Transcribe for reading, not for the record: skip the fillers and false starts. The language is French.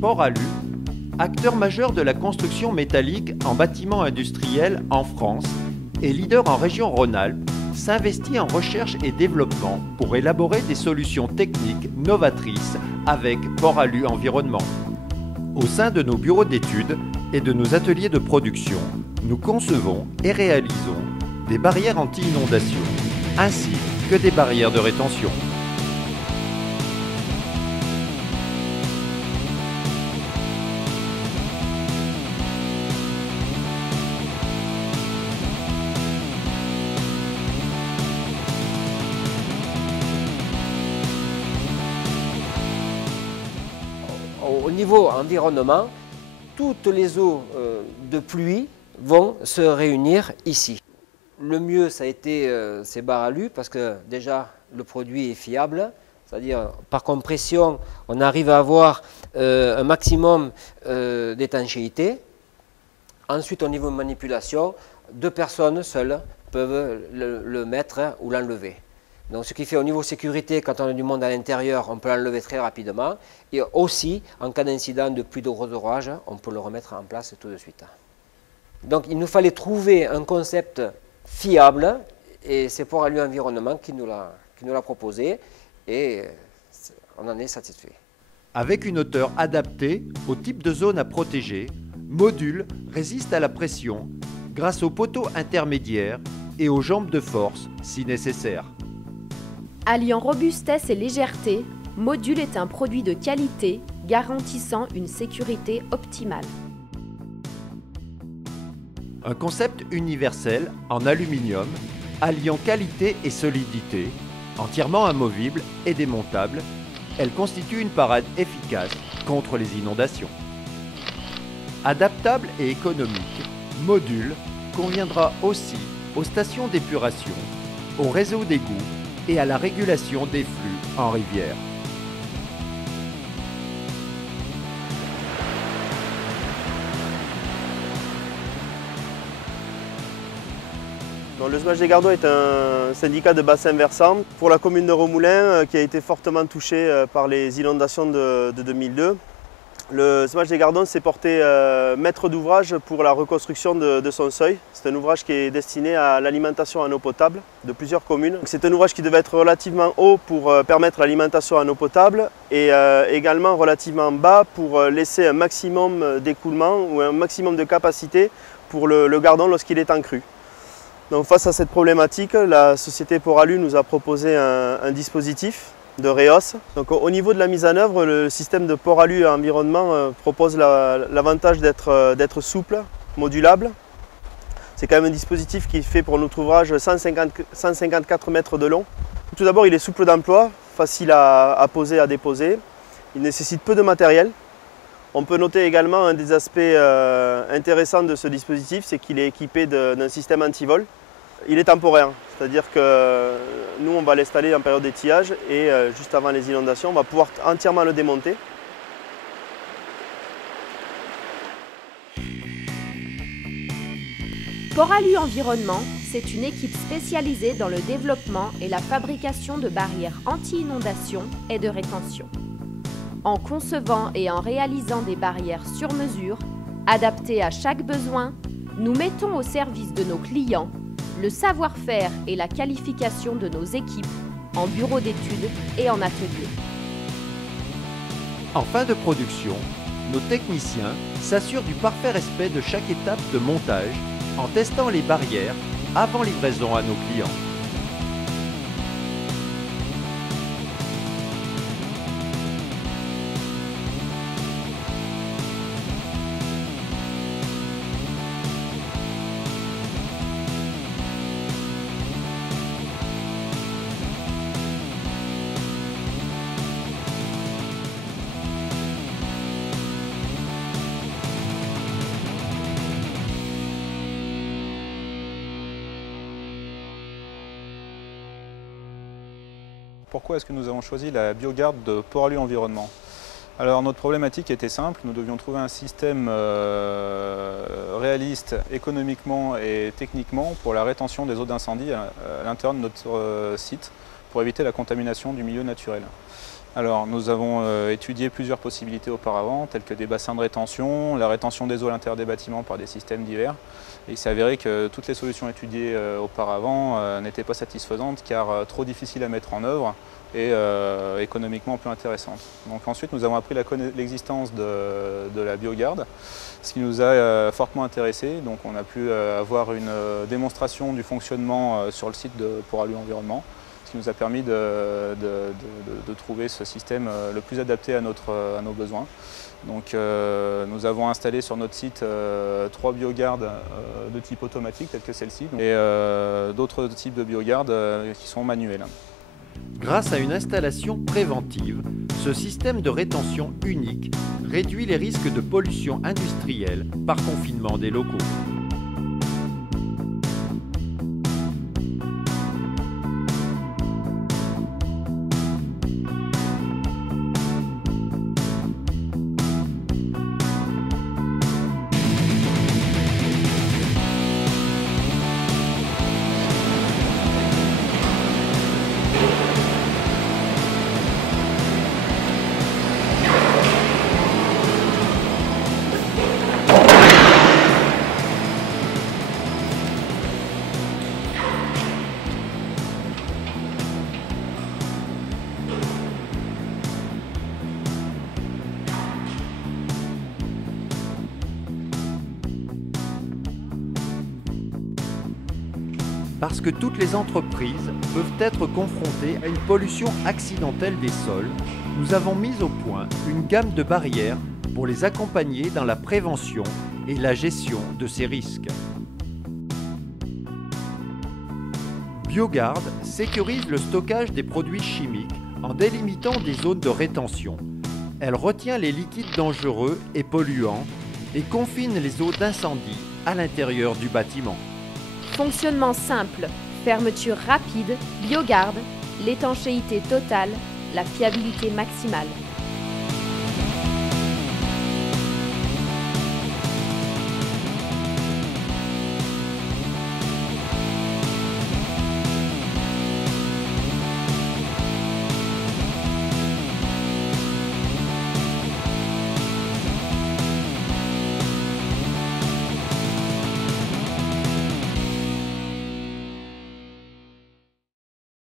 Port-Alu, acteur majeur de la construction métallique en bâtiments industriels en France et leader en région Rhône-Alpes, s'investit en recherche et développement pour élaborer des solutions techniques novatrices avec Port-Alu Environnement. Au sein de nos bureaux d'études et de nos ateliers de production, nous concevons et réalisons des barrières anti-inondation ainsi que des barrières de rétention. Au niveau environnement, toutes les eaux de pluie vont se réunir ici. Le mieux, ça a été ces barres alu parce que déjà le produit est fiable, c'est-à-dire par compression, on arrive à avoir un maximum d'étanchéité. Ensuite, au niveau de manipulation, 2 personnes seules peuvent le mettre ou l'enlever. Donc, ce qui fait au niveau sécurité, quand on a du monde à l'intérieur, on peut l'enlever très rapidement. Et aussi, en cas d'incident de pluie, de gros orages, on peut le remettre en place tout de suite. Donc, il nous fallait trouver un concept fiable, et c'est Port-Alu Environnement qui nous l'a proposé, et on en est satisfait. Avec une hauteur adaptée au type de zone à protéger, Module résiste à la pression grâce aux poteaux intermédiaires et aux jambes de force si nécessaire. Alliant robustesse et légèreté, Module est un produit de qualité garantissant une sécurité optimale. Un concept universel en aluminium, alliant qualité et solidité, entièrement amovible et démontable, elle constitue une parade efficace contre les inondations. Adaptable et économique, Module conviendra aussi aux stations d'épuration, au réseau d'égouts et à la régulation des flux en rivière. Donc, le SMAJ des Gardons est un syndicat de bassin versant pour la commune de Romoulins qui a été fortement touchée par les inondations de 2002. Le SMAJ des Gardons s'est porté maître d'ouvrage pour la reconstruction de son seuil. C'est un ouvrage qui est destiné à l'alimentation en eau potable de plusieurs communes. C'est un ouvrage qui devait être relativement haut pour permettre l'alimentation en eau potable et également relativement bas pour laisser un maximum d'écoulement ou un maximum de capacité pour le Gardon lorsqu'il est en crue. Donc, face à cette problématique, la société Port-Alu nous a proposé un dispositif de réhausse. Donc, au niveau de la mise en œuvre, le système de Port-Alu Environnement propose l'avantage d'être souple, modulable. C'est quand même un dispositif qui fait pour notre ouvrage 154 mètres de long. Tout d'abord, il est souple d'emploi, facile à poser, à déposer. Il nécessite peu de matériel. On peut noter également un des aspects intéressants de ce dispositif, c'est qu'il est équipé d'un système anti-vol. Il est temporaire, c'est-à-dire que nous on va l'installer en période d'étiage et juste avant les inondations, on va pouvoir entièrement le démonter. Port-Alu Environnement, c'est une équipe spécialisée dans le développement et la fabrication de barrières anti-inondation et de rétention. En concevant et en réalisant des barrières sur mesure, adaptées à chaque besoin, nous mettons au service de nos clients le savoir-faire et la qualification de nos équipes en bureau d'études et en atelier. En fin de production, nos techniciens s'assurent du parfait respect de chaque étape de montage en testant les barrières avant livraison à nos clients. Pourquoi est-ce que nous avons choisi la biogarde de Port-Alu Environnement? Alors notre problématique était simple, nous devions trouver un système réaliste économiquement et techniquement pour la rétention des eaux d'incendie à l'intérieur de notre site pour éviter la contamination du milieu naturel. Alors, nous avons étudié plusieurs possibilités auparavant, telles que des bassins de rétention, la rétention des eaux à l'intérieur des bâtiments par des systèmes divers. Et il s'est avéré que toutes les solutions étudiées auparavant n'étaient pas satisfaisantes car trop difficiles à mettre en œuvre et économiquement peu intéressantes. Donc ensuite, nous avons appris l'existence de la biogarde, ce qui nous a fortement intéressés. Donc on a pu avoir une démonstration du fonctionnement sur le site de Port-Alu Environnement, ce qui nous a permis de trouver ce système le plus adapté à nos besoins. Donc nous avons installé sur notre site 3 biogardes de type automatique, telles que celle-ci, et d'autres types de biogardes qui sont manuels. Grâce à une installation préventive, ce système de rétention unique réduit les risques de pollution industrielle par confinement des locaux. Parce que toutes les entreprises peuvent être confrontées à une pollution accidentelle des sols, nous avons mis au point une gamme de barrières pour les accompagner dans la prévention et la gestion de ces risques. Biogarde sécurise le stockage des produits chimiques en délimitant des zones de rétention. Elle retient les liquides dangereux et polluants et confine les eaux d'incendie à l'intérieur du bâtiment. Fonctionnement simple, fermeture rapide, biogarde, l'étanchéité totale, la fiabilité maximale.